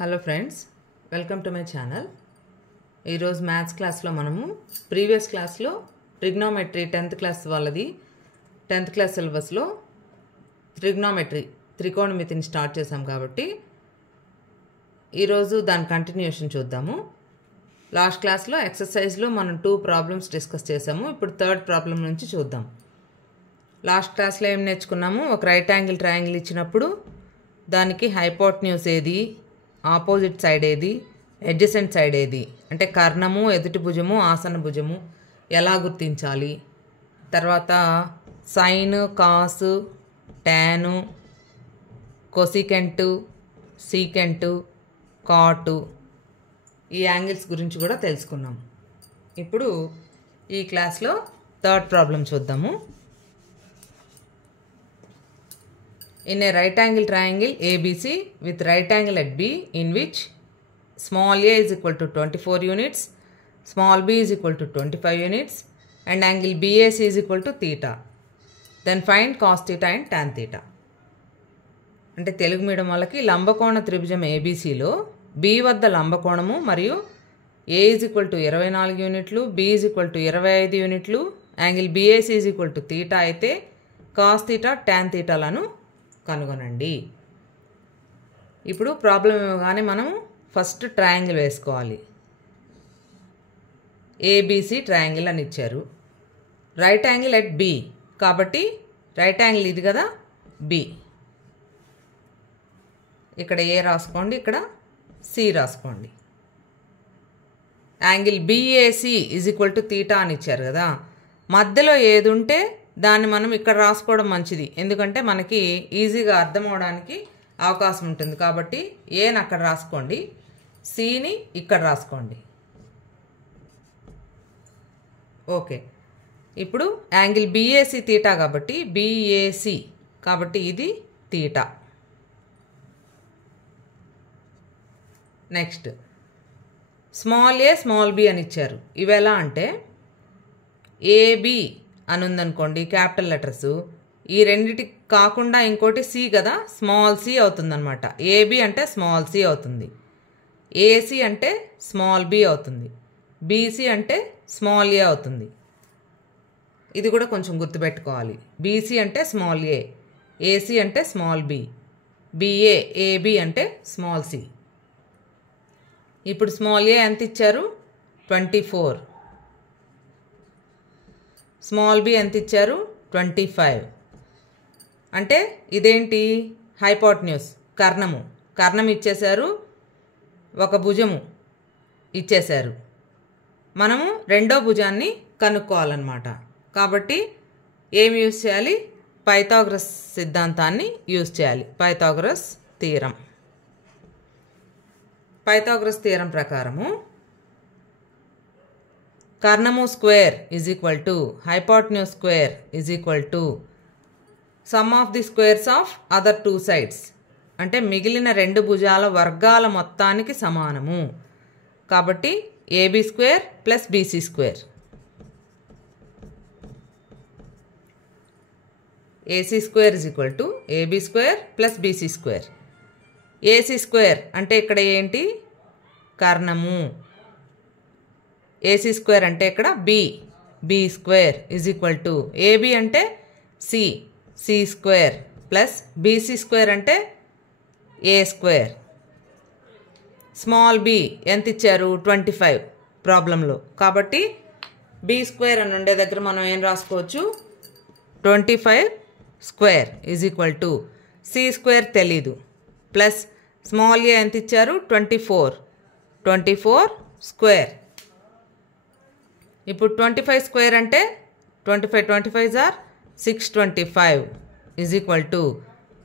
Hello friends, welcome to my channel. ఈరోజు maths క్లాస్లో మనము ప్రీవియస్ క్లాస్లో ట్రిగ్నోమెట్రీ 10th క్లాస్ వాళ్ళది 10th క్లాస్ సిలబస్లో ట్రిగ్నోమెట్రీ త్రికోణమితిని స్టార్ట్ చేసాం కాబట్టి ఈరోజు దాని కంటిన్యూషన్ చూద్దాము. లాస్ట్ క్లాస్లో ఎక్సర్సైజ్లో మనం 2 ప్రాబ్లమ్స్ డిస్కస్ చేసాము. ఇప్పుడు 3rd ప్రాబ్లం నుంచి చూద్దాం. లాస్ట్ క్లాస్లో ఏం నేర్చుకున్నాము? ఒక రైట్ యాంగిల్ ట్రయాంగిల్ ఇచ్చినప్పుడు దానికి హైపోటెన్యూస్ ఏది, ఆపోజిట్ సైడ్ ఏది, అడ్జసెంట్ సైడ్ ఏది, అంటే కర్ణము, ఎదుటి భుజము, ఆసన భుజము ఎలా గుర్తించాలి, తర్వాత సైన్, కాసు, టాను, కొసికెంటు, సీకెంటు, కాటు ఈ యాంగిల్స్ గురించి కూడా తెలుసుకున్నాం. ఇప్పుడు ఈ క్లాస్లో 3rd ప్రాబ్లం చూద్దాము. In a right angle triangle ABC with right angle at B in which small a is equal to 24 units, small b is equal to 25 units and angle BAC is equal to theta. Then find cos theta and tan theta. అంటే Telugu medium వాళ్ళకి లంబకోణ త్రిభుజం ABCలో B వద్ద లంబకోణము మరియు A is equal to 24 యూనిట్లు, B is equal to 25 యూనిట్లు, angle BAC is equal to theta అయితే cos theta, tan theta లను కనుగొనండి. ఇప్పుడు ప్రాబ్లం ఇవ్వగానే మనం ఫస్ట్ ట్రయాంగిల్ వేసుకోవాలి. ABC ట్రయాంగిల్ అని ఇచ్చారు. రైట్ యాంగిల్ ఎట్ B కాబట్టి రైట్ యాంగిల్ ఇది కదా B. ఇక్కడ A రాసుకోండి, ఇక్కడ C రాసుకోండి. Angle BAC is equal to theta అని ఇచ్చారు కదా. మధ్యలో ఏది ఉంటే దాన్ని మనం ఇక్కడ రాసుకోవడం మంచిది, ఎందుకంటే మనకి ఈజీగా అర్థం అవడానికి అవకాశం ఉంటుంది. కాబట్టి ఏని అక్కడ రాసుకోండి, సిని ఇక్కడ రాసుకోండి. ఓకే, ఇప్పుడు యాంగిల్ BAC తీటా కాబట్టి BAC కాబట్టి ఇది theta. Next small A small B అని ఇచ్చారు. ఇవి ఎలా అంటే ఏబి అని ఉందనుకోండి, క్యాపిటల్ లెటర్స్, ఈ రెండిటి కాకుండా ఇంకోటి సి కదా, స్మాల్ సి అవుతుందన్నమాట. ఏబి అంటే స్మాల్ సి అవుతుంది, ఏసి అంటే స్మాల్ బి అవుతుంది, బీసీ అంటే స్మాల్ ఏ అవుతుంది. ఇది కూడా కొంచెం గుర్తుపెట్టుకోవాలి. బీసీ అంటే స్మాల్ ఏ, ఏసీ అంటే స్మాల్ బి, బిఏ ఏబి అంటే స్మాల్ సి. ఇప్పుడు స్మాల్ ఏ ఎంత ఇచ్చారు? 24. స్మాల్ బి ఎంత ఇచ్చారు? 25. అంటే ఇదేంటి? హైపోటెన్యూస్, కర్ణము. కర్ణం ఇచ్చేశారు, ఒక భుజము ఇచ్చేశారు. మనము రెండో భుజాన్ని కనుక్కోవాలన్నమాట. కాబట్టి ఏమి యూజ్ చేయాలి? పైథాగరస్ సిద్ధాంతాన్ని యూజ్ చేయాలి. Pythagoras theorem. పైథాగరస్ థియరం ప్రకారము కర్ణము square is equal to hypotenuse square is equal to sum of the squares of other 2 sides. అంటే మిగిలిన రెండు భుజాల వర్గాల మొత్తానికి సమానము. కాబట్టి AB square plus BC square. AC square is equal to AB square plus BC square. AC square అంటే ఇక్కడ ఏంటి? కర్ణము. ఏసీ స్క్వేర్ అంటే ఇక్కడ B square is equal to AB అంటే C square plus BC square అంటే ఏ స్క్వేర్. స్మాల్ బి ఎంత ఇచ్చారు? 25 ప్రాబ్లంలో. కాబట్టి బి స్క్వేర్ అని ఉండే దగ్గర మనం ఏం రాసుకోవచ్చు? 25 square is equal to C square తెలీదు ప్లస్ స్మాల్ ఏ ఎంత ఇచ్చారు? 24 స్క్వేర్. ఇప్పుడు 25 స్క్వేర్ అంటే 25 or 625 is equal to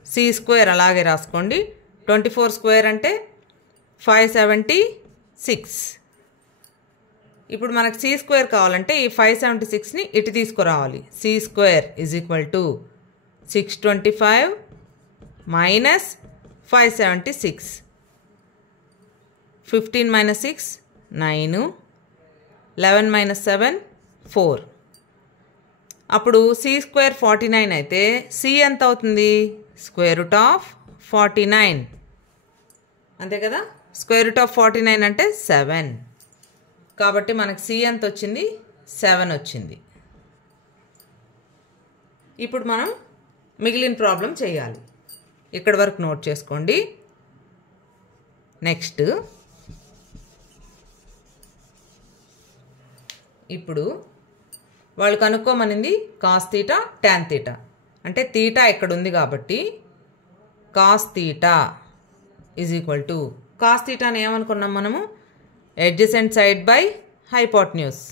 C square అలాగే రాసుకోండి. 24 స్క్వేర్ అంటే 576. ఇప్పుడు మనకు సి స్క్వేర్ కావాలంటే ఈ 576ని ఇటు తీసుకురావాలి. C square is equal to 625 minus 576. 15 minus 6 9, 11 minus 7 4. అప్పుడు సి స్క్వేర్ 49 అయితే సి ఎంత అవుతుంది? Square root of 49. అంతే కదా. స్క్వేర్ రూట్ ఆఫ్ 49 అంటే 7. కాబట్టి మనకు సి ఎంత వచ్చింది? 7 వచ్చింది. ఇప్పుడు మనం మిగిలిన ప్రాబ్లం చేయాలి. ఇక్కడ వరకు నోట్ చేసుకోండి. నెక్స్ట్ ఇప్పుడు వాళ్ళు కనుక్కోమనింది కాస్ తీటా ట్యాన్ తీటా. అంటే తీటా ఇక్కడ ఉంది కాబట్టి cos theta is equal to, cos తీటాని ఏమనుకున్నాం మనము? అడ్జసెంట్ సైడ్ బై హైపోటెన్యూస్,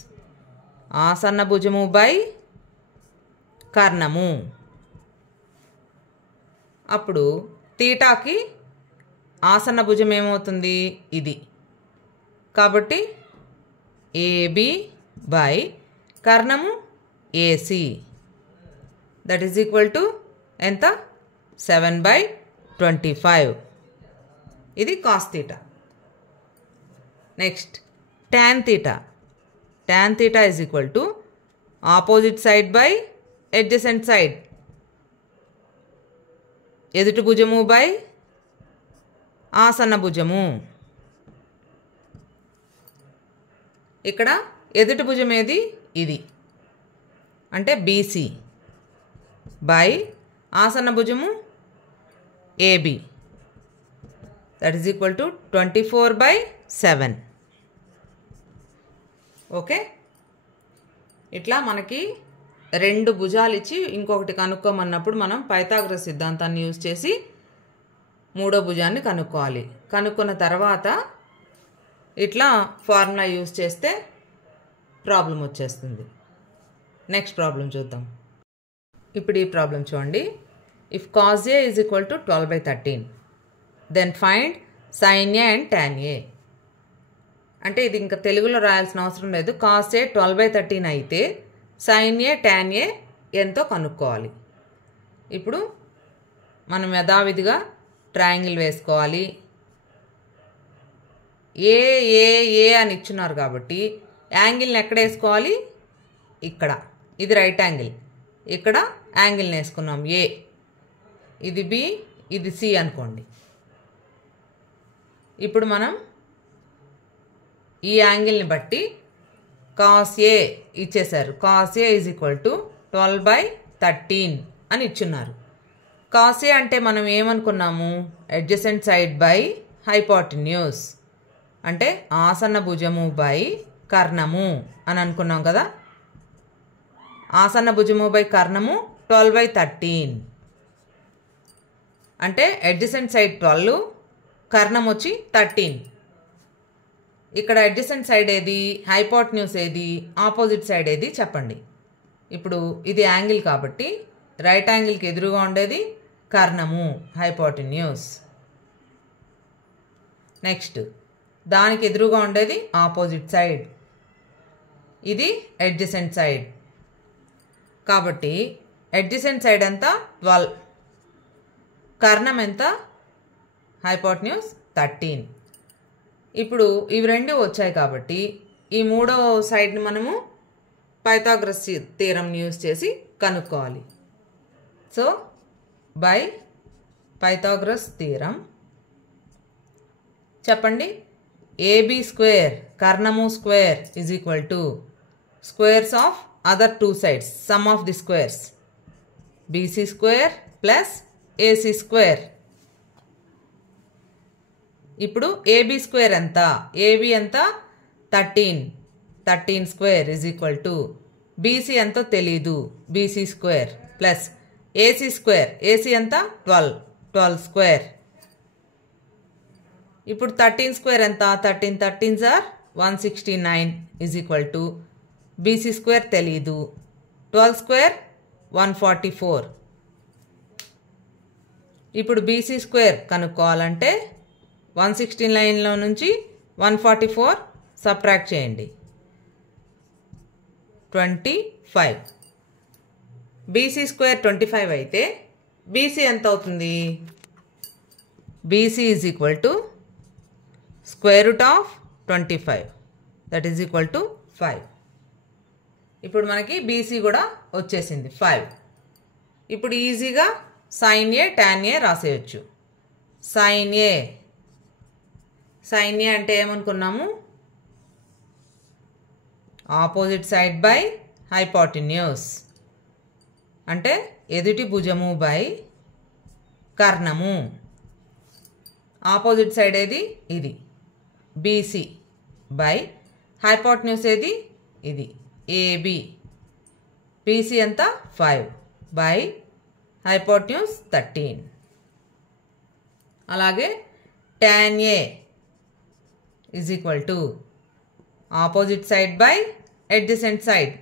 ఆసన్న భుజము బై కర్ణము. అప్పుడు తీటాకి ఆసన్న భుజం ఏమవుతుంది? ఇది. కాబట్టి ఏబి బై కర్ణము AC that is equal to ఎంత? 7/25. ఇది cos theta. Next tan theta. Tan theta is equal to opposite side by adjacent side, ఎదుటి భుజము బై ఆసన్న భుజము. ఇక్కడ ఎదుటి భుజం ఏది? ఇది. అంటే బీసీ బై ఆసన్న భుజము AB that is equal to 24/7. Okay, ఇట్లా మనకి 2 భుజాలు ఇచ్చి ఇంకొకటి కనుక్కోమన్నప్పుడు మనం పైథాగరస్ సిద్ధాంతాన్ని యూజ్ చేసి 3వ భుజాన్ని కనుక్కోవాలి. కనుక్కున్న తర్వాత ఇట్లా ఫార్ములా యూజ్ చేస్తే ప్రాబ్లం వచ్చేస్తుంది. నెక్స్ట్ ప్రాబ్లం చూద్దాం. ఇప్పుడు ఈ ప్రాబ్లం చూడండి. If cos A is equal to 12/13 then find sine A and tan A. అంటే ఇది ఇంకా తెలుగులో రాయాల్సిన అవసరం లేదు. కాస్ ఏ 12/13 అయితే సైన్ ఏ ట్యాన్ ఏ ఎంతో కనుక్కోవాలి. ఇప్పుడు మనం యథావిధిగా ట్రయాంగిల్ వేసుకోవాలి. ఏ ఏ ఏ అని ఇచ్చున్నారు కాబట్టి యాంగిల్ని ఎక్కడ వేసుకోవాలి? ఇక్కడ. ఇది రైట్ యాంగిల్, ఇక్కడ యాంగిల్ని వేసుకున్నాం ఏ. ఇది బి, ఇది సి అనుకోండి. ఇప్పుడు మనం ఈ యాంగిల్ని బట్టి కాస్ ఏ ఇచ్చేశారు. Cos A is equal to 12/13 అని ఇచ్చున్నారు. కాస్ ఏ అంటే మనం ఏమనుకున్నాము? అడ్జసెంట్ సైడ్ బై హైపోటెన్యూస్, అంటే ఆసన్న భుజము బై కర్ణము అని అనుకున్నాం కదా. ఆసన్న భుజము బై కర్ణము 12/13 అంటే అడ్జసెంట్ సైడ్ 12, కర్ణం వచ్చి 13. ఇక్కడ అడ్జసెంట్ సైడ్ ఏది? హైపోటెన్యూస్ ఏది? ఆపోజిట్ సైడ్ ఏది? చెప్పండి. ఇప్పుడు ఇది యాంగిల్ కాబట్టి రైట్ యాంగిల్కి ఎదురుగా ఉండేది కర్ణము, హైపోటెన్యూస్. నెక్స్ట్ దానికి ఎదురుగా ఉండేది ఆపోజిట్ సైడ్, ఇది అడ్జసెంట్ సైడ్. కాబట్టి అడ్జసెంట్ సైడ్ ఎంత? 12, కర్ణం ఎంత? హైపోటెన్యూస్ 13. ఇప్పుడు ఇవి 2 వచ్చాయి కాబట్టి ఈ 3వ సైడ్ని మనము పైథాగరస్ థీరంని యూజ్ చేసి కనుక్కోవాలి. సో బై పైథాగరస్ థీరం చెప్పండి. ఏబి స్క్వేర్ కర్ణము square is equal to squares of other 2 sides, sum of the squares, BC square plus AC square. ఇప్పుడు ఏబి స్క్వేర్ ఎంత? ఏబి ఎంత? 13. 13 square is equal to BC ఎంతో తెలీదు, BC square plus AC square. AC ఎంత? 12. 12 square. ఇప్పుడు 13 square ఎంత? 13 13s are 169 is equal to BC square తెలీదు, 12 square 144. ఇప్పుడు బీసీ స్క్వేర్ కనుక్కోవాలంటే 169లో నుంచి 144 సబ్ట్రాక్ట్ చేయండి, 25. బీసీ స్క్వేర్ 25 అయితే బీసీ ఎంత అవుతుంది? BC is equal to square root of 25 that is equal to 5. ఇప్పుడు మనకి బీసీ కూడా వచ్చేసింది 5. ఇప్పుడు ఈజీగా సైన్ ఏ ట్యాన్ ఏ రాసేయచ్చు. sin A అంటే ఏమనుకున్నాము? ఆపోజిట్ సైడ్ బై హైపోటెన్యూస్ అంటే ఎదుటి భుజము బై కర్ణము. ఆపోజిట్ సైడ్ ఏది? ఇది. BC బై హైపోటెన్యూస్ ఏది? ఇది. AB. BC ఎంత? 5 బై హైపోటెన్యూస్ 13. అలాగే tan A is equal to opposite side by adjacent side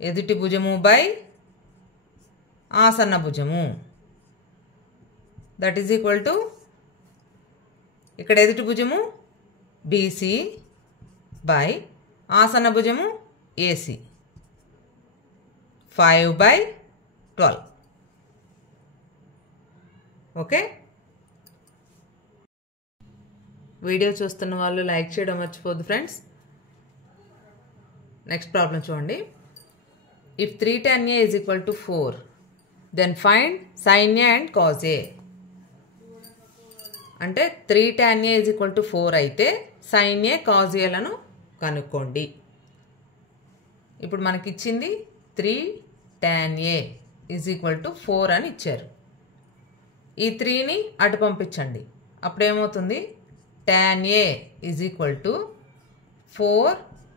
ఎదుటి భుజము బై ఆసన్న భుజము. దట్ ఈజ్ ఈక్వల్ టు ఇక్కడ ఎదుటి భుజము BC బై ఆసన్న భుజము AC 5 బై 12. ఓకే, వీడియో చూస్తున్న వాళ్ళు లైక్ చేయడం మర్చిపోద్దు ఫ్రెండ్స్. నెక్స్ట్ ప్రాబ్లం చూడండి. If 3 tan A is equal to 4 then find sin A and cos A. అంటే 3 tan A is equal to 4 అయితే sin A cos A లను కనుక్కోండి. ఇప్పుడు మనకి ఇచ్చింది 3 tan A is equal to 4 అని ఇచ్చారు. ఈ 3ని అటు పంపించండి. అప్పుడేమవుతుంది? tan A is equal to 4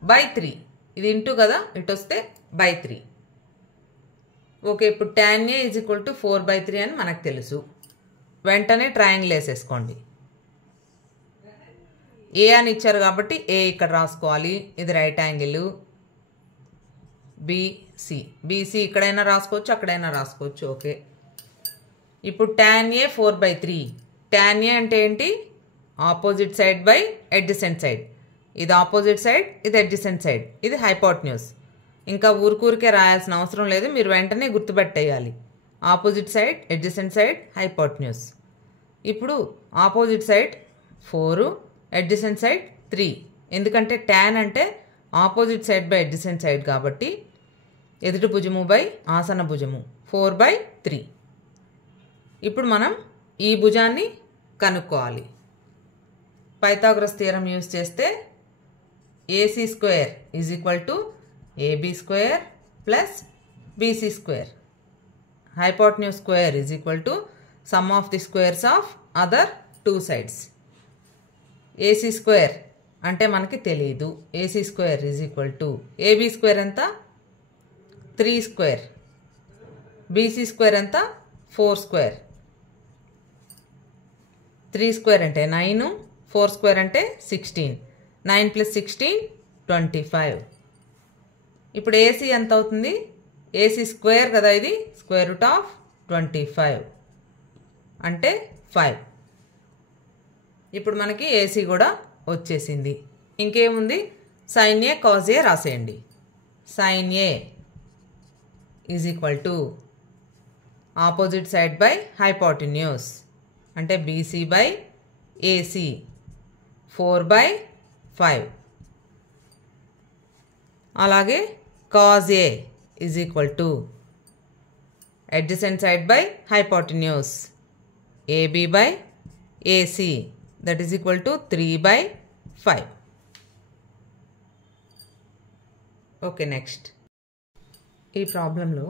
by 3. ఇది ఇంటూ కదా, ఇటు వస్తే బై 3. ఓకే, ఇప్పుడు tan A is equal to 4 by 3 అని మనకు తెలుసు. వెంటనే ట్రయాంగిల్ వేసేసుకోండి. ఏ అని ఇచ్చారు కాబట్టి ఏ ఇక్కడ రాసుకోవాలి. ఇది రైట్ యాంగిల్. BC ఇక్కడైనా రాసుకోవచ్చు, అక్కడైనా రాసుకోవచ్చు. ఓకే, ఇప్పుడు tan A 4 by 3. tan A అంటే ఏంటి? Opposite side by adjacent side. ఇది ఆపోజిట్ సైడ్, ఇది అడ్జసెంట్ సైడ్, ఇది హైపోటెన్యూస్. ఇంకా ఊరికే రాయాల్సిన అవసరం లేదు, మీరు వెంటనే గుర్తుపెట్టేయాలి. Opposite side, adjacent side, hypotenuse. ఇప్పుడు ఆపోజిట్ సైడ్ 4, అడ్జసెంట్ సైడ్ 3. ఎందుకంటే tan అంటే opposite side by adjacent side కాబట్టి ఎదుటి భుజము బై ఆసన్న భుజము 4 by 3. ఇప్పుడు మనం ఈ భుజాన్ని కనుక్కోవాలి. పైథాగరస్ థియరం యూజ్ చేస్తే AC square is equal to AB square plus BC square. Hypotenuse square is equal to sum of the squares of other 2 sides. AC square అంటే మనకి తెలియదు. AC square is equal to AB square ఎంత? 3 square. BC square ఎంత? 4 square. 3 square అంటే 9, 4 square అంటే 16. 9 + 16 25. ఇప్పుడు AC ఎంత అవుతుంది? AC స్క్వేర్ కదా, ఇది స్క్వేర్ రూట్ ఆఫ్ 25 అంటే 5. ఇప్పుడు మనకి AC కూడా వచ్చేసింది. ఇంకేముంది? sin A cos A రాసేయండి. sin A is equal to opposite side by hypotenuse అంటే BC బై AC 4 by 5. అలాగే cos A is equal to adjacent side by hypotenuse AB by AC that is equal to 3 by 5. Okay, next ఈ ప్రాబ్లంలో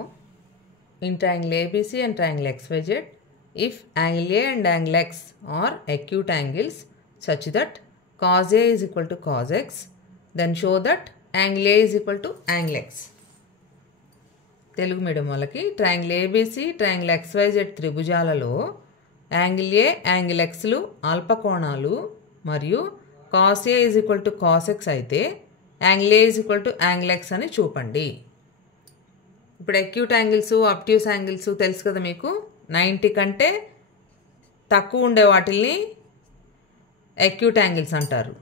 in triangle ABC and triangle XYZ if angle A and angle X are acute angles such that cos A is equal to cos X, then show that angle A is equal to angle X. Telugu medium వాళ్ళకి triangle ABC, triangle XYZ త్రిభుజాలలో angle A, angle Xలు అల్పకోణాలు మరియు cos A is equal to cos X అయితే angle A is equal to angle X అని చూపండి. ఇప్పుడు acute angles, obtuse angles తెలుసు కదా మీకు. 90 కంటే తక్కువ ఉండే వాటిల్ని అక్యూట్ యాంగిల్స్ అంటారు.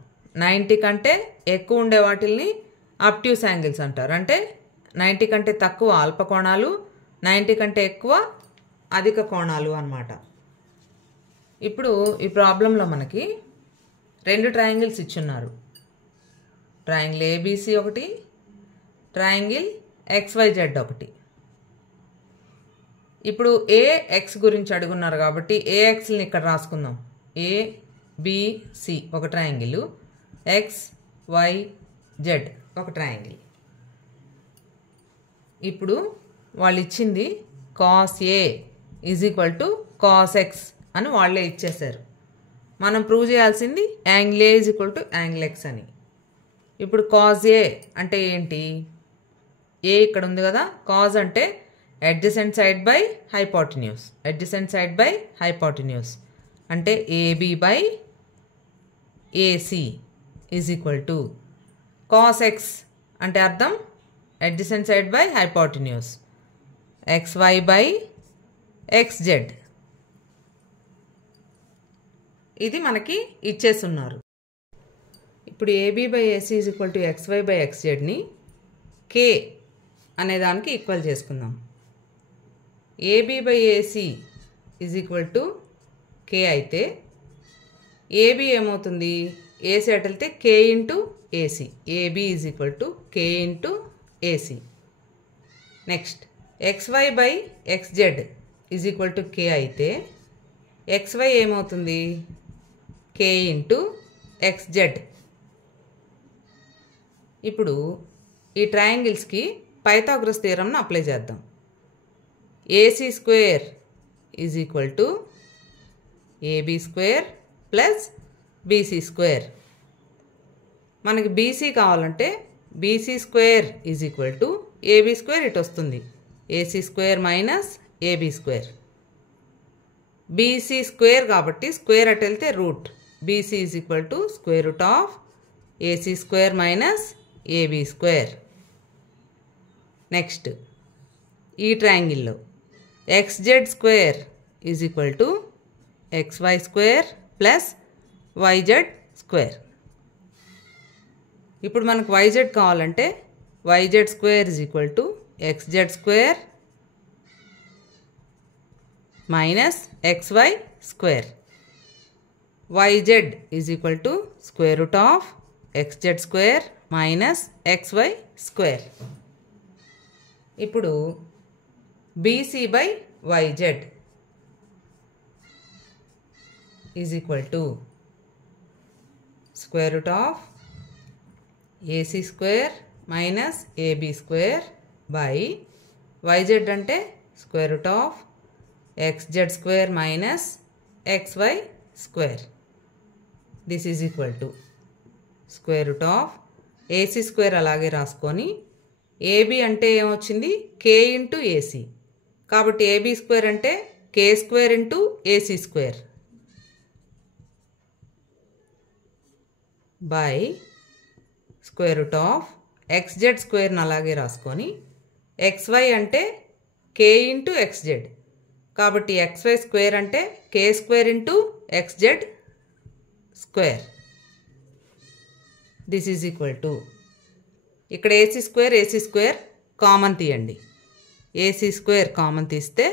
90 కంటే ఎక్కువ ఉండే వాటిల్ని అబ్ట్యూస్ యాంగిల్స్ అంటారు. అంటే 90 కంటే తక్కువ అల్పకోణాలు, 90 కంటే ఎక్కువ అధిక కోణాలు అన్నమాట. ఇప్పుడు ఈ ప్రాబ్లంలో మనకి 2 ట్రయాంగిల్స్ ఇచ్చున్నారు. ట్రయాంగిల్ ABC ఒకటి, ట్రయాంగిల్ XYZ ఒకటి. ఇప్పుడు AX గురించి అడుగున్నారు కాబట్టి AXని ఇక్కడ రాసుకుందాం. ఏబిసి ఒక ట్రయాంగిల్, XYZ ఒక ట్రయాంగిల్. ఇప్పుడు వాళ్ళు ఇచ్చింది cos A = cos X అని వాళ్ళే ఇచ్చేశారు. మనం ప్రూవ్ చేయాల్సింది యాంగిల్ A = యాంగిల్ X అని. ఇప్పుడు cos A అంటే ఏంటి? A ఇక్కడ ఉంది కదా, cos అంటే adjacent side by hypotenuse, adjacent side by hypotenuse అంటే AB by AC = cos X అంటే అర్థం adjacent side by hypotenuse, XY by XZ. ఇది మనకి ఇచ్చేస్తున్నారు. ఇప్పుడు AB by AC = XY by XZని K అనే దానికి ఈక్వల్ చేసుకుందాం. AB by AC = K అయితే AB ఏమవుతుంది? AC అటు వెళ్తే K into AC, AB = K into AC. Next XY by XZ = K అయితే XY ఏమవుతుంది? K into XZ. ఇప్పుడు ఈ ట్రయాంగిల్స్కి పైథాగరస్ థియరమ్ను అప్లై చేద్దాం. AC² = AB² plus BC². మనకి BC కావాలంటే BC² = AB² ఇటు వస్తుంది, AC² మైనస్ AB². BC² కాబట్టి స్క్వేర్ అటు వెళ్తే route, BC = √AC² minus AB². Next ఈ ట్రయాంగిల్లో XZ² = XY² ప్లస్ YZ². ఇప్పుడు మనకు YZ కావాలంటే YZ² = XZ² minus XY². YZ = √XZ² minus XY². ఇప్పుడు BC by YZ = √AC² minus AB² by YZ అంటే √XZ² minus XY². This is equal to √AC² అలాగే రాసుకొని AB అంటే ఏమొచ్చింది? K ఇంటూ AC, కాబట్టి AB² అంటే K² into AC² by √XZ² అలాగే రాసుకొని XY అంటే K ఇంటూ XZ, కాబట్టి XY² అంటే K² into XZ². This is equal to ఇక్కడ AC² కామన్ తీయండి. AC² కామన్ తీస్తే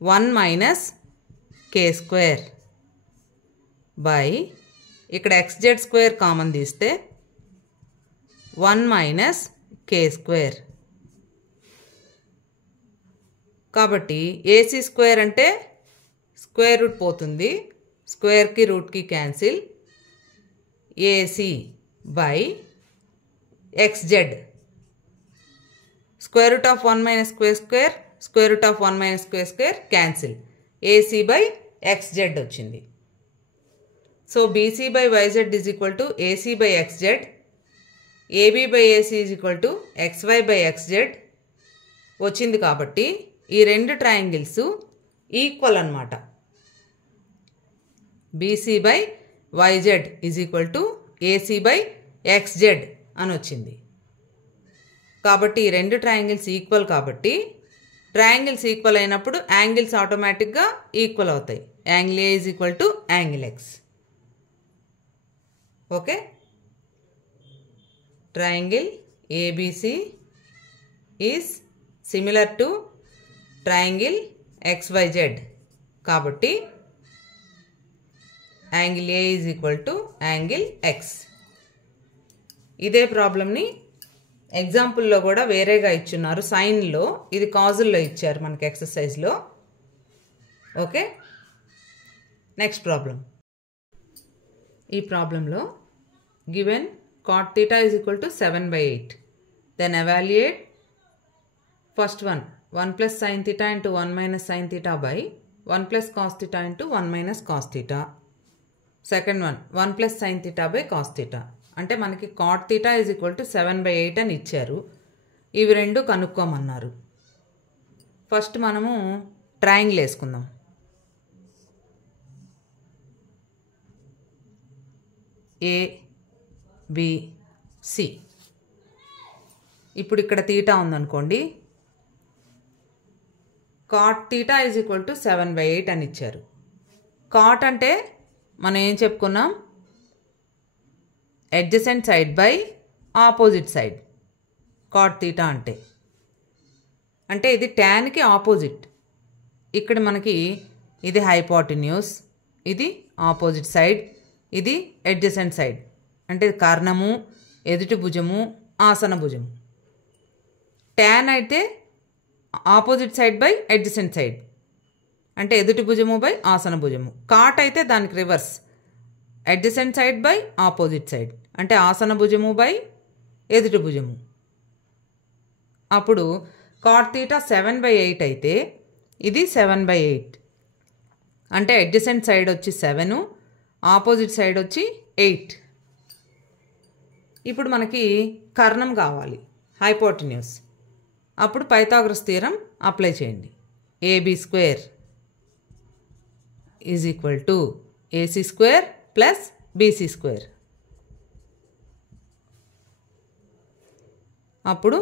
1 మైనస్ K² బై ఇక్కడ XZ² కామన్ తీస్తే 1 మైనస్ K². కాబట్టి AC² అంటే స్క్వేర్ రూట్ పోతుంది, స్క్వేర్కి రూట్కి cancel, AC by XZ √1 minus K² √1 minus K² cancel, AC by XZ వచ్చింది. So BC by YZ = AC by XZ, AB by AC = XY by XZ వచ్చింది. కాబట్టి ఈ రెండు ట్రయాంగిల్స్ ఈక్వల్ అన్నమాట. BC by YZ = AC by XZ అని వచ్చింది. కాబట్టి ఈ రెండు ట్రయాంగిల్స్ ఈక్వల్ కాబట్టి ట్రయాంగిల్స్ ఈక్వల్ అయినప్పుడు యాంగిల్స్ ఆటోమేటిక్గా ఈక్వల్ అవుతాయి. Angle A = angle X. Okay, triangle ABC is similar to triangle XYZ. కాబట్టి యాంగిల్ A = యాంగిల్ X. ఇదే ప్రాబ్లమ్ని ఎగ్జాంపుల్లో కూడా వేరేగా ఇచ్చున్నారు. సైన్లో, ఇది కాజుల్లో ఇచ్చారు మనకి ఎక్సర్సైజ్లో. Okay, next problem. ఈ ప్రాబ్లంలో given cot theta is equal to 7/8. Then evaluate first one 1 plus sin theta into 1 minus sin theta by 1 plus cos theta into 1 minus cos theta. Second one 1 plus sin theta by cos theta. అంటే మనకి cot theta is equal to 7/8 అని ఇచ్చారు. ఇవి రెండు కనుక్కోమన్నారు. First మనము triangle వేసుకుందాం. A B C. ఇప్పుడు ఇక్కడ తీటా ఉందనుకోండి. cot theta is equal to 7/8 అని ఇచ్చారు. cot అంటే మనం ఏం చెప్పుకున్నాం, adjacent side by opposite side. cot theta అంటే ఇది ట్యాన్కి ఆపోజిట్. ఇక్కడ మనకి ఇది హైపోటెన్యూస్, ఇది ఆపోజిట్ సైడ్, ఇది అడ్జసెంట్ సైడ్. అంటే కర్ణము, ఎదుటి భుజము, ఆసన భుజము. ట్యాన్ అయితే opposite side by adjacent side, అంటే ఎదుటి భుజము బై ఆసన భుజము. కాట్ అయితే దానికి reverse, adjacent side by opposite side, అంటే ఆసన భుజము బై ఎదుటి భుజము. అప్పుడు cot theta 7/8 అయితే ఇది 7/8, అంటే అడ్జసెంట్ సైడ్ వచ్చి 7, ఆపోజిట్ సైడ్ వచ్చి 8. ఇప్పుడు మనకి కర్ణం కావాలి, హైపోటెన్యూస్. అప్పుడు పైథాగరస్ థియరం అప్లై చేయండి. AB square is equal to AC square plus BC square. అప్పుడు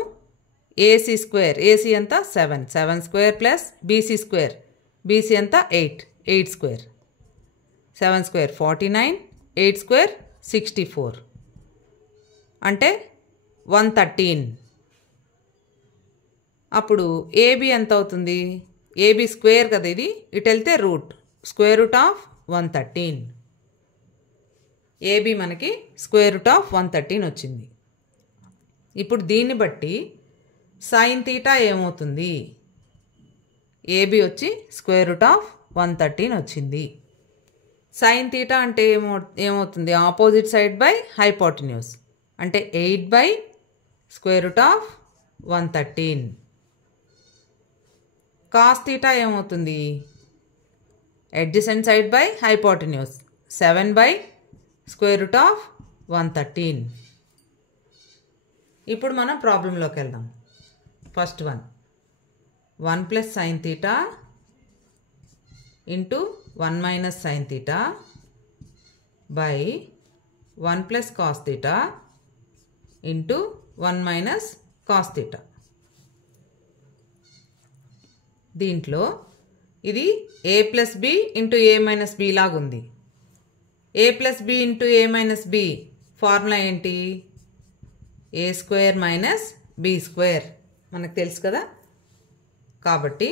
AC square, AC ఎంత 7, 7 square plus BC square, BC ఎంత 8, 8 square. 7 square 49, 8 square 64, అంటే 113. అప్పుడు ఏబి ఎంత అవుతుంది, ఏబి స్క్వేర్ కదా ఇది, ఇటు వెళ్తే root, square root of 113. AB మనకి స్క్వేర్ రూట్ ఆఫ్ 113 వచ్చింది. ఇప్పుడు దీన్ని బట్టి సైన్ తీటా ఏమవుతుంది, ఏబి వచ్చి స్క్వేర్ రూట్ ఆఫ్ 113 వచ్చింది. సైన్ తీటా అంటే ఏమవుతుంది, ఆపోజిట్ సైడ్ బై హైపోటెన్యూస్, అంటే 8 by square root of 113. Cos theta ఏమవుతుంది, adjacent side by hypotenuse, 7 by square root of 113. ఇప్పుడు మనం ప్రాబ్లంలోకి వెళ్దాం. First one 1 plus sine theta into 1 minus sine theta by 1 plus cos theta into 1 minus cos theta. దీంట్లో ఇది A plus B into A minus B లాగా ఉంది. A plus B into A minus B formula ఏంటి, A square minus B square మనకు తెలుసు కదా. కాబట్టి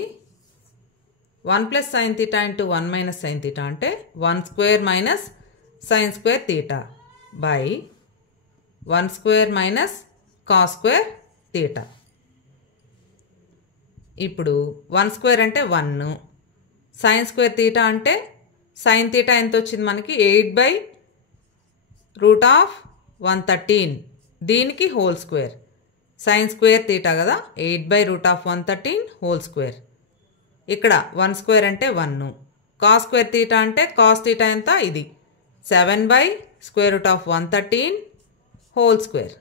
1 plus sine theta into 1 minus sine theta అంటే 1 square minus sine square theta by 1 square minus cos square theta. ఇప్పుడు 1 square అంటే 1, sine square theta అంటే sine theta ఎంత వచ్చింది మనకి, 8 బై రూట్ ఆఫ్ 113, దీనికి whole square. Sine square theta కదా, 8 by root of 113 whole square. ఇక్కడ 1 స్క్వేర్ అంటే 1, కాస్ స్క్వేర్ తీటా అంటే కాస్ తీటా ఎంత, ఇది 7 by square root of 113 whole square.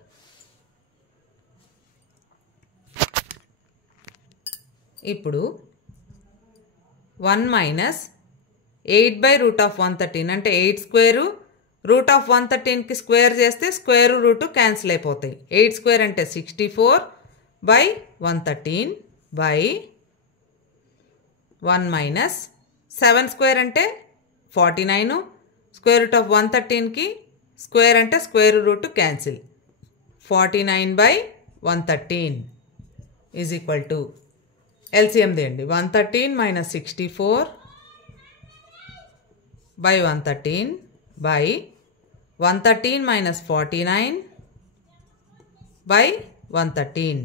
ఇప్పుడు 1 మైనస్ 8 బై రూట్ ఆఫ్ 113 అంటే 8 స్క్వేరు, రూట్ ఆఫ్ 113కి స్క్వేర్ చేస్తే స్క్వేరు రూటు క్యాన్సిల్ అయిపోతాయి. 8 స్క్వేర్ అంటే 64 బై 113 బై 1 మైనస్ 7 స్క్వేర్ అంటే 49, స్క్వేర్ రూట్ ఆఫ్ 113కి స్క్వేర్ అంటే square root cancel, 49 by 113 is equal to LCM తీయండి. 113 minus 64 by 113 by 113 minus 49 by 113.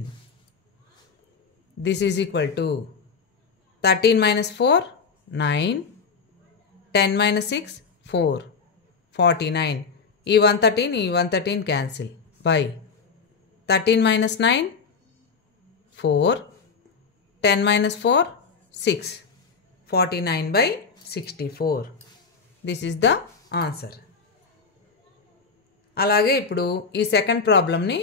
This is equal to 13 minus 4, 9, 10 minus 6, 4, 49. ఈ 113 ఈ 113 cancel by 13 minus 9 4, 10 minus 4 6, 49 by 64. This is the answer. అలాగే ఇప్పుడు ఈ second ప్రాబ్లమ్ని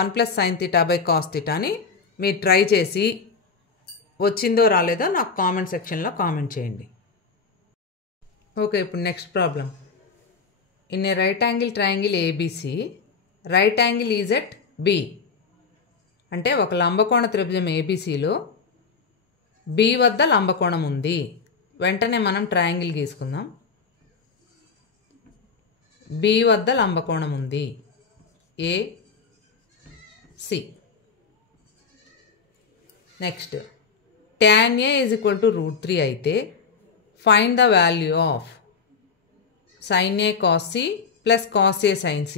1 plus sin theta by cos theta అని మీరు try చేసి వచ్చిందో రాలేదో నాకు కామెంట్ సెక్షన్లో కామెంట్ చేయండి. ఓకే, ఇప్పుడు next problem. In a right angle triangle ABC right angle is at B. అంటే ఒక లంబకోణ త్రిభుజం ఏబిసిలో బి వద్ద లంబకోణం ఉంది. వెంటనే మనం ట్రయాంగిల్ గీసుకుందాం. బి వద్ద లంబకోణం ఉంది A C. Next tan A is equal to √3 అయితే find the value of sin A cos C plus cos A sin C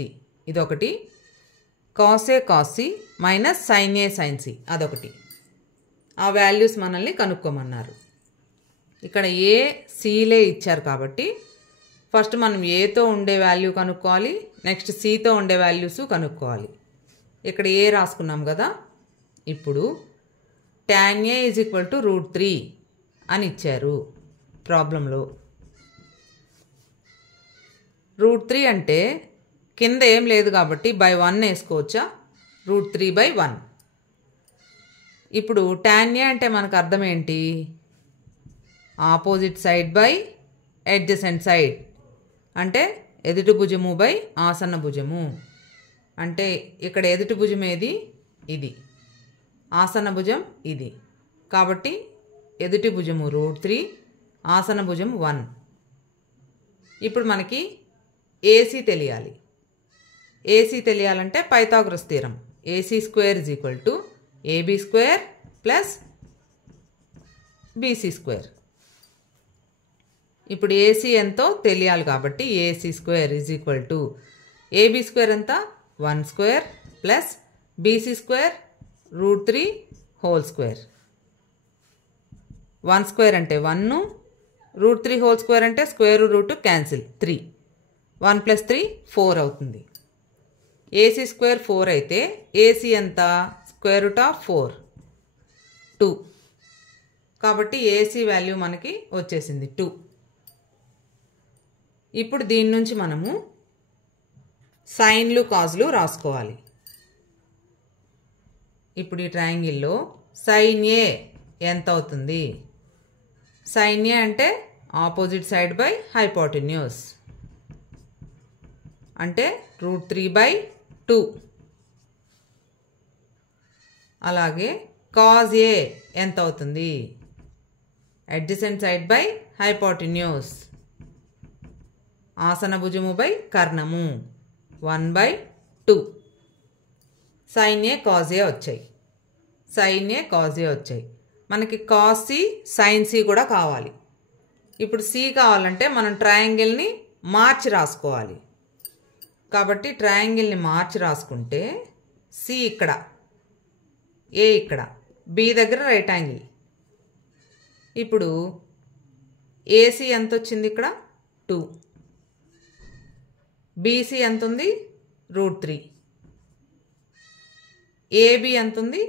ఇదొకటి, cos A cos C minus sin A sin C అదొకటి. ఆ values మనల్ని కనుక్కోమన్నారు. ఇక్కడ ఏ సిలే ఇచ్చారు కాబట్టి first మనం ఏతో ఉండే వాల్యూ కనుక్కోవాలి, నెక్స్ట్ సితో ఉండే వాల్యూస్ కనుక్కోవాలి. ఇక్కడ ఏ రాసుకున్నాం కదా. ఇప్పుడు tan A is equal to √3 అని ఇచ్చారు ప్రాబ్లంలో. √3 అంటే కింద ఏం లేదు కాబట్టి బై 1 వేసుకోవచ్చా, √3/1. ఇప్పుడు tan A అంటే మనకు అర్థం ఏంటి, opposite side by adjacent side, అంటే ఎదుటి భుజము బై ఆసన్న భుజము. అంటే ఇక్కడ ఎదుటి భుజం ఏది, ఇది, ఆసన్న భుజం ఇది. కాబట్టి ఎదుటి భుజము √3, ఆసన్న భుజం 1. ఇప్పుడు మనకి ఏసీ తెలియాలి. ఏసీ తెలియాలంటే Pythagoras theorem AC² = AB² plus BC². ఇప్పుడు ఏసీ ఎంతో తెలియాలి కాబట్టి AC² = AB² ఎంత 1² ప్లస్ BC² √3 హోల్ స్క్వేర్. 1² అంటే 1, √3 హోల్ స్క్వేర్ అంటే స్క్వేర్ రూట్ క్యాన్సిల్ 3, 1 + 3 4 అవుతుంది. AC² 4 అయితే AC ఎంత √4 2. కాబట్టి ఏసీ వాల్యూ మనకి వచ్చేసింది 2. ఇప్పుడు దీని నుంచి మనము సైన్లు కాజ్లు రాసుకోవాలి. ఇప్పుడు ఈ ట్రయాంగిల్లో sin A ఎంత అవుతుంది, sin A అంటే ఆపోజిట్ సైడ్ బై హైపోటెన్యూస్, అంటే √3/2. అలాగే cos A ఎంత అవుతుంది, అడ్జసెంట్ సైడ్ బై హైపోటెన్యూస్, ఆసన భుజము by కర్ణము 1/2. sin A cos A వచ్చాయి, sin A cos A వచ్చాయి. మనకి cos C sin C కూడా కావాలి. ఇప్పుడు C కావాలంటే మనం ట్రయాంగిల్ని మార్చి రాసుకోవాలి. కాబట్టి ట్రయాంగిల్ని మార్చి రాసుకుంటే C ఇక్కడ, A ఇక్కడ, B దగ్గర రైట్ యాంగిల్. ఇప్పుడు AC ఎంత వచ్చింది ఇక్కడ 2, BC ఎంత ఉంది √3, AB ఎంత ఉంది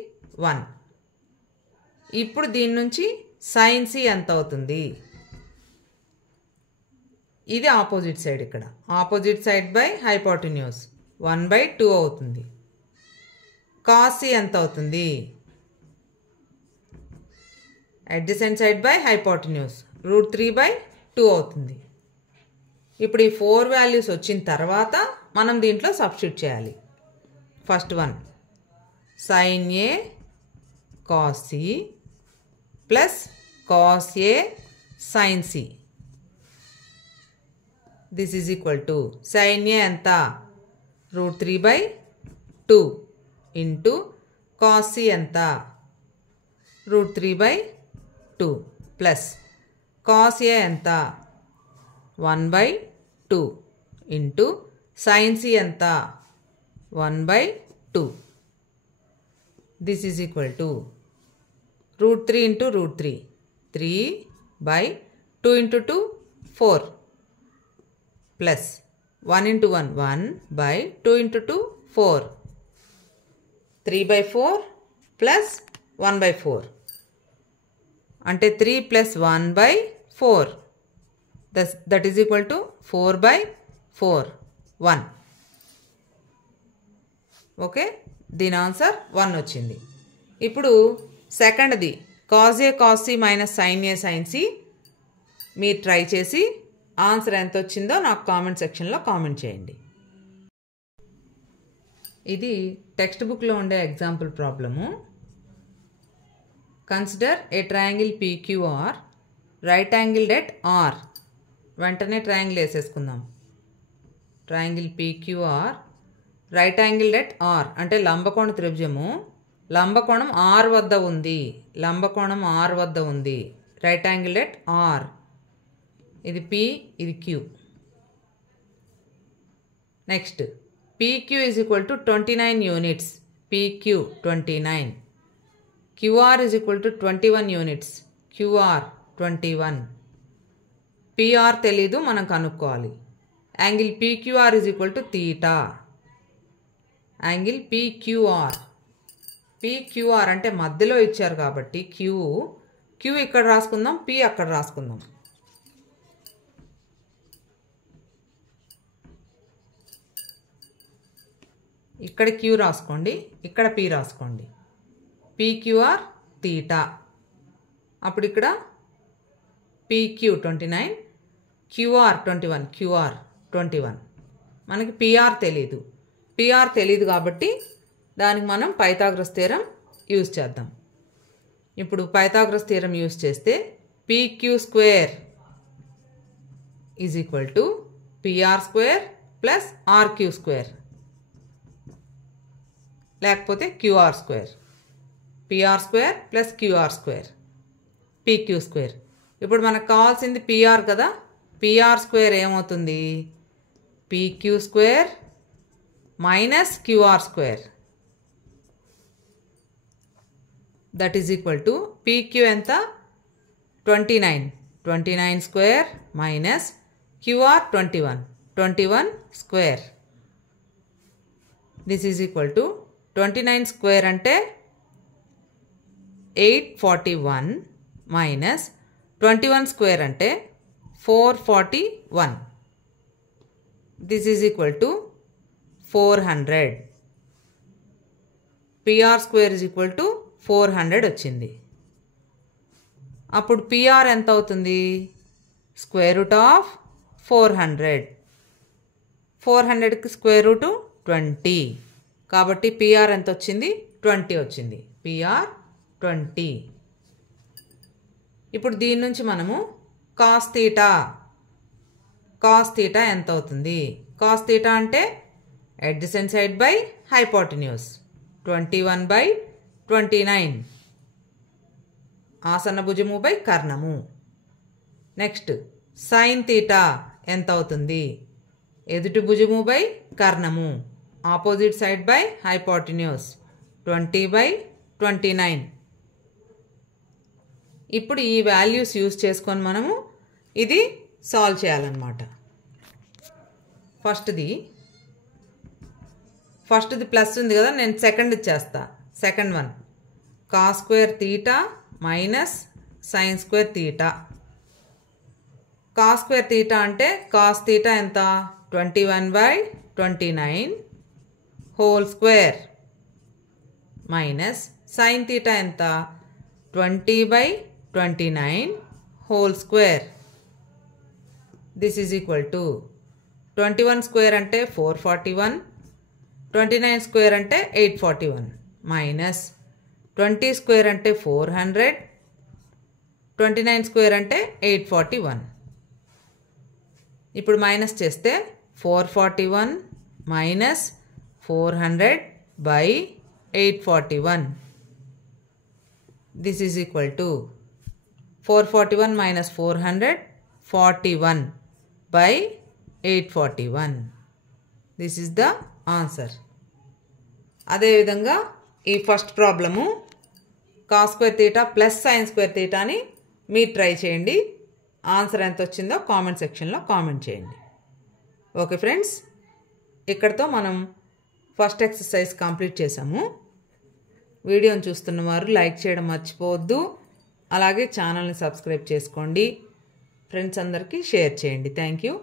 1. ఇప్పుడు దీని నుంచి sin C ఎంత అవుతుంది, ఇది ఆపోజిట్ సైడ్, ఇక్కడ ఆపోజిట్ సైడ్ బై హైపోటెన్యూస్ 1/2 అవుతుంది. cos C ఎంత అవుతుంది, అడ్జసెంట్ సైడ్ బై హైపోటెన్యూస్ √3/2 అవుతుంది. ఇప్పుడు ఈ 4 వాల్యూస్ వచ్చిన తర్వాత మనం దీంట్లో సబ్స్టిట్యూట్ చేయాలి. First one sin A cos C plus cos A sin C. This is equal to sin A ఎంత √3/2 ఇంటూ cos C ఎంత √3/2 ప్లస్ cos A ఎంత 1/2 ఇంటూ sin C ఎంత 1/2. This is equal to √3 into √3 3/2 2 into 2 4 plus 1 into 1 1 by 2 into 2 4 3 by 4 plus 1 by 4 అంటే 3 plus 1 by 4 that is equal to 4 by 4 1. Okay, దీని answer 1 వచ్చింది. ఇప్పుడు సెకండ్ది cos A cos C minus sin A sin C మీరు try చేసి answer ఎంత వచ్చిందో నాకు కామెంట్ సెక్షన్లో కామెంట్ చేయండి. ఇది టెక్స్ట్ బుక్లో ఉండే example problem. Consider a triangle PQR right angled at R. వెంటనే ట్రయాంగిల్ వేసేసుకుందాం. Triangle PQR right angled at R అంటే లంబకోణ త్రిభుజము. లంబకోణం R వద్ద ఉంది. లంబకోణం R వద్ద ఉంది. Right angled at R. ఇది P, ఇది Q. Next PQ is equal to 29 units. PQ 29. QR is equal to 21 units. QR 21. PR తెలీదు, మనం కనుక్కోవాలి. Angle PQR is equal to theta. Angle PQR. PQR అంటే మధ్యలో ఇచ్చారు కాబట్టి Q ఇక్కడ రాసుకుందాం, P అక్కడ రాసుకుందాం. ఇక్కడ Q రాసుకోండి, ఇక్కడ P రాసుకోండి. PQR theta. అప్పుడు ఇక్కడ PQ 29, QR 21, QR 21. మనకి PR తెలీదు. PR తెలీదు కాబట్టి దానికి మనం పైథాగరస్ థీరం యూజ్ చేద్దాం. ఇప్పుడు పైథాగరస్ థీరం యూజ్ చేస్తే PQ square is equal to PR square plus RQ square లేకపోతే QR square. PR square plus QR square PQ square. ఇప్పుడు మనకు కావాల్సింది PR కదా. PR స్క్వేర్ ఏమవుతుంది? PQ square minus QR square. That is equal to PQ ఎంత? 29. 29 square minus QR 21. 21 square. This is equal to 29 square అంటే 841 minus 21 square అంటే 441. This is equal to 400. PR square is equal to 400 వచ్చింది. అప్పుడు PR ఎంత అవుతుంది? Square root of 400. 400కి square root 20. కాబట్టి PR ఎంత వచ్చింది? 20 వచ్చింది. PR 20. ఇప్పుడు దీని నుంచి మనము కాస్ థీటా ఎంత అవుతుంది? కాస్ థీటా అంటే అడ్జసెంట్ సైడ్ బై హైపోటెన్యూస్. 21/29 ఆసన్న భుజము బై కర్ణము. నెక్స్ట్ సైన్ థీటా ఎంత అవుతుంది? ఎదుటి భుజము బై కర్ణము. Opposite side by hypotenuse. 20/29. ఇప్పుడు ఈ వాల్యూస్ యూజ్ చేసుకొని మనము ఇది సాల్వ్ చేయాలన్నమాట. ఫస్ట్ది ప్లస్ ఉంది కదా, నేను సెకండ్ చేస్తా. Second one cos square theta minus sine square theta. Cos square theta అంటే కాస్ థీటా ఎంత? 21/29 whole square minus sign theta ఎంత? 20/29 whole square. This is equal to 21 square అంటే 441, 29 స్క్వేర్ అంటే 841 మైనస్ 20 స్క్వేర్ అంటే 400, 29 స్క్వేర్ అంటే 841. ఇప్పుడు minus చేస్తే 441 minus 400/841. This is equal to 441 minus 400 41/841. This is the answer. అదేవిధంగా ఈ first problem cos square theta plus sine square థీటాని మీరు ట్రై చేయండి. ఆన్సర్ ఎంత వచ్చిందో కామెంట్ సెక్షన్లో కామెంట్ చేయండి. ఓకే ఫ్రెండ్స్, ఇక్కడితో మనం ఫస్ట్ ఎక్సర్సైజ్ కంప్లీట్ చేసాము. వీడియోని చూస్తున్న వారు లైక్ చేయడం మర్చిపోవద్దు. అలాగే ఛానల్ని సబ్స్క్రైబ్ చేసుకోండి. ఫ్రెండ్స్ అందరికీ షేర్ చేయండి. Thank you.